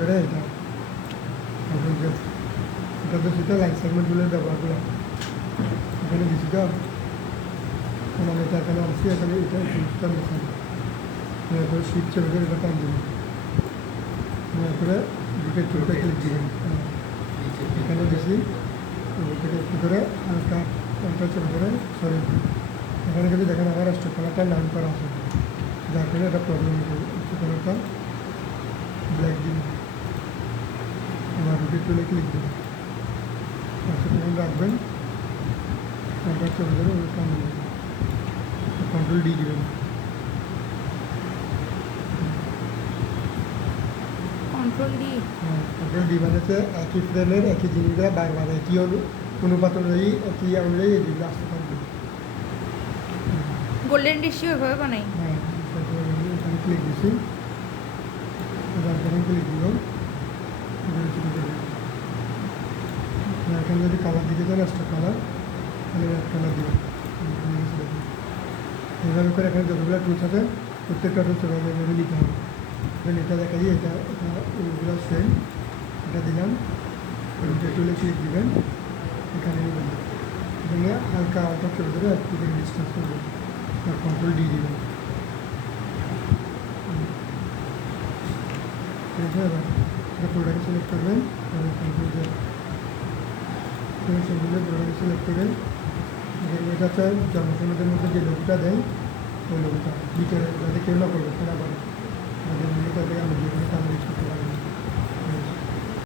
করে এটা তারপর যে এটা তো সেটা লাইন সেগমেন্টগুলো ব্যবহার করে এখানে দিচ্ছি তো মানে এটা এখানে আসছি এখানে এটা জিনিসটা নিচ্ছি এরপরে শিপ চেপে করে এটা টান দিবেন এরপরে দুটো চোখটা ক্লিক দিবেন এখানে দিছি থেকে একটু করে হালকা একটা চেপে করে সরি এখানে কিন্তু দেখেন আমার স্টক কালারটা নাম করা আছে যার ফলে একটা প্রবলেম হয়েছে স্টক কালারটা ব্ল্যাক দিবেন আমার রুটি তুলে ক্লিক দেবেন তখন রাখবেন তারপর চেপে করে ওই টান দেবেন কন্ট্রোল ডি দিবেন কন্ট্রোল ডি কন্ট্রোল ডি মানে হচ্ছে একই ফ্রেমের একই জিনিসগুলো বারবার একই অনুপাত অনুযায়ী একই অনুযায়ী এই জিনিসগুলো আসতে থাকবে গোল্ডেন ডিশি ওইভাবে বানাই হ্যাঁ এখানে ক্লিক দিচ্ছি এবার যখন ক্লিক দিল এখানে যদি কালার দিতে চান এক্সট্রা কালার তাহলে রেড কালার দিবেন এইভাবে করে এখানে যতগুলো টুলস আছে প্রত্যেকটা টুলস এভাবে নিতে হবে এটা দেখা যায় এটা ওগুলো সেম এটা দিলাম এটা টুলে ক্লিক দিবেন এখানে নেবেন এখানে হালকা আউট অফ করে দেবে একটু ডিস্টেন্স করবেন আর কন্ট্রোল ডি দিবেন ঠিক আছে এবার এটা প্রোডাক্ট সিলেক্ট করবেন কন্ট্রোল দিয়ে প্রোডাক্ট সিলেক্ট করে এটা হচ্ছে জনসংখ্যাদের মধ্যে যে লোকটা দেয় ওই লোকটা ভিতরে যাতে কেউ না করবে সেটা বলে তাদের থেকে আমরা যেখানে কাজ করতে পারবেন